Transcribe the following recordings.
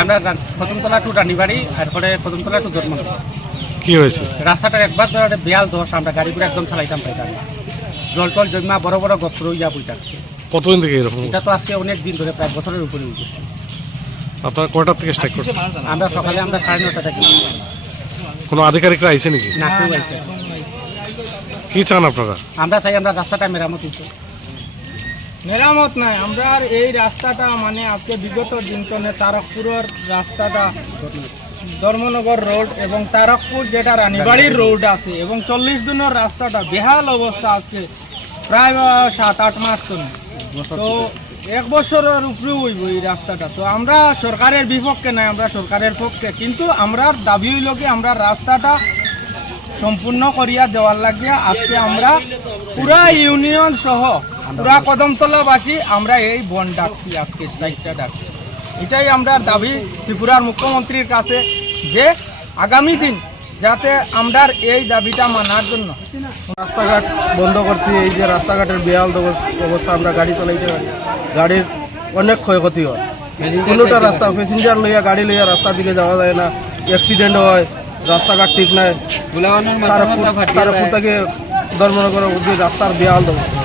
আমরা কদমতলা টু রানীবাড়ি এরপরে কদমতলা টু ধর্মনগর। কি হয়েছে? রাস্তাটা একবার বেয়াল দোষ, আমরা গাড়ি করে একদম চালাইতাম পাইতাম না। জল টল জমা বড় বড় গপ্র ইয়া বই থাকছে। কতদিন থেকে এরকম? এটা তো আজকে অনেক দিন ধরে, প্রায় বছরের উপরে উঠেছে। আপনারা কয়টার থেকে স্ট্রাইক করছেন? আমরা সকালে 9:30 থেকে। কোনো আধিকারিকরা আইছে নাকি? না, কেউ আইছে। কি চান আপনারা? আমরা চাই আমরা রাস্তাটা মেরামত হইতো। মেরামত নাই, আমরা এই রাস্তাটা মানে আজকে বিগত দিন তো তারকপুরের রাস্তাটা ধর্মনগর রোড এবং তারকপুর যেটা রানীবাড়ির রোড আছে এবং 40 দিনের রাস্তাটা বেহাল অবস্থা আজকে প্রায় 7-8 মাস তো 1 বছরের উপরেও হইব এই রাস্তাটা। তো আমরা সরকারের বিপক্ষে নাই, আমরা সরকারের পক্ষে, কিন্তু আমরা দাবি হইল কি আমরা রাস্তাটা সম্পূর্ণ করিয়া দেওয়ার লাগিয়া আজকে আমরা পুরা ইউনিয়ন সহ পুরা কদমতলাবাসী আমরা এই বন ডাকছি, আজকে স্ট্রাইকটা ডাকছি। এটাই আমরা দাবি ত্রিপুরার মুখ্যমন্ত্রীর কাছে যে আগামী দিন যাতে আমরা এই দাবিটা মানার জন্য। রাস্তাঘাট বন্ধ করছি, এই যে রাস্তাঘাটের বেহাল অবস্থা, আমরা গাড়ি চালাইতে পারি, গাড়ির অনেক ক্ষয়ক্ষতি হয়। কোনোটা রাস্তা প্যাসেঞ্জার লইয়া গাড়ি লইয়া রাস্তার দিকে যাওয়া যায় না, অ্যাক্সিডেন্ট হয়, রাস্তাঘাট ঠিক নাই। তারপর থেকে ধর্মনগরের রাস্তার বেহাল অবস্থা।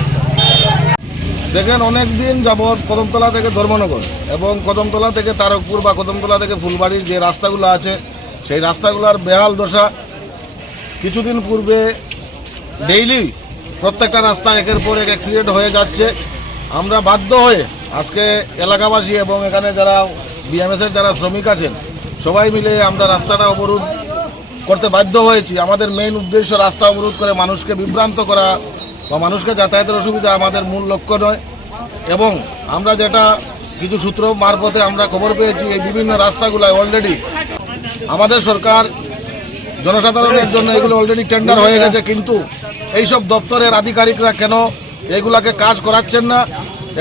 দেখেন, অনেক দিন যাবৎ কদমতলা থেকে ধর্মনগর এবং কদমতলা থেকে তারকপুর বা কদমতলা থেকে ফুলবাড়ির যে রাস্তাগুলো আছে সেই রাস্তাগুলোর বেহাল দশা। কিছুদিন পূর্বে ডেইলি প্রত্যেকটা রাস্তা একের পর এক অ্যাক্সিডেন্ট হয়ে যাচ্ছে। আমরা বাধ্য হয়ে আজকে এলাকাবাসী এবং এখানে যারা বিএমএসের যারা শ্রমিক আছেন সবাই মিলে আমরা রাস্তাটা অবরোধ করতে বাধ্য হয়েছি। আমাদের মেইন উদ্দেশ্য রাস্তা অবরোধ করে মানুষকে বিভ্রান্ত করা বা মানুষকে যাতায়াতের অসুবিধা আমাদের মূল লক্ষ্য নয়। এবং আমরা যেটা কিছু সূত্র মারফতে আমরা খবর পেয়েছি, এই বিভিন্ন রাস্তাগুলোয় অলরেডি আমাদের সরকার জনসাধারণের জন্য এগুলো অলরেডি টেন্ডার হয়ে গেছে, কিন্তু এইসব দপ্তরের আধিকারিকরা কেন এগুলাকে কাজ করাচ্ছেন না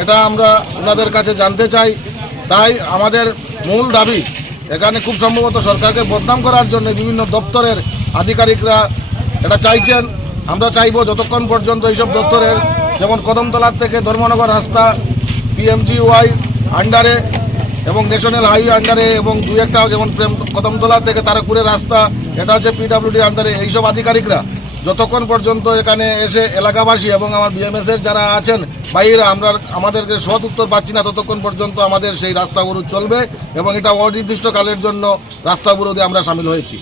এটা আমরা ওনাদের কাছে জানতে চাই। তাই আমাদের মূল দাবি, এখানে খুব সম্ভবত সরকারকে বদনাম করার জন্য বিভিন্ন দপ্তরের আধিকারিকরা এটা চাইছেন। আমরা চাইব যতক্ষণ পর্যন্ত এইসব দপ্তরের, যেমন কদমতলার থেকে ধর্মনগর রাস্তা PMGY আন্ডারে এবং ন্যাশনাল হাইওয়ে আন্ডারে এবং 2-1টা যেমন কদমতলা থেকে তারকপুরের রাস্তা এটা হচ্ছে PWD আন্ডারে, এইসব আধিকারিকরা যতক্ষণ পর্যন্ত এখানে এসে এলাকাবাসী এবং আমার বিএমএসের যারা আছেন বাইরে আমাদেরকে সৎ উত্তর পাচ্ছি না, ততক্ষণ পর্যন্ত আমাদের সেই রাস্তা অবরোধ চলবে এবং এটা অনির্দিষ্টকালের জন্য রাস্তা অবরোধে আমরা সামিল হয়েছি।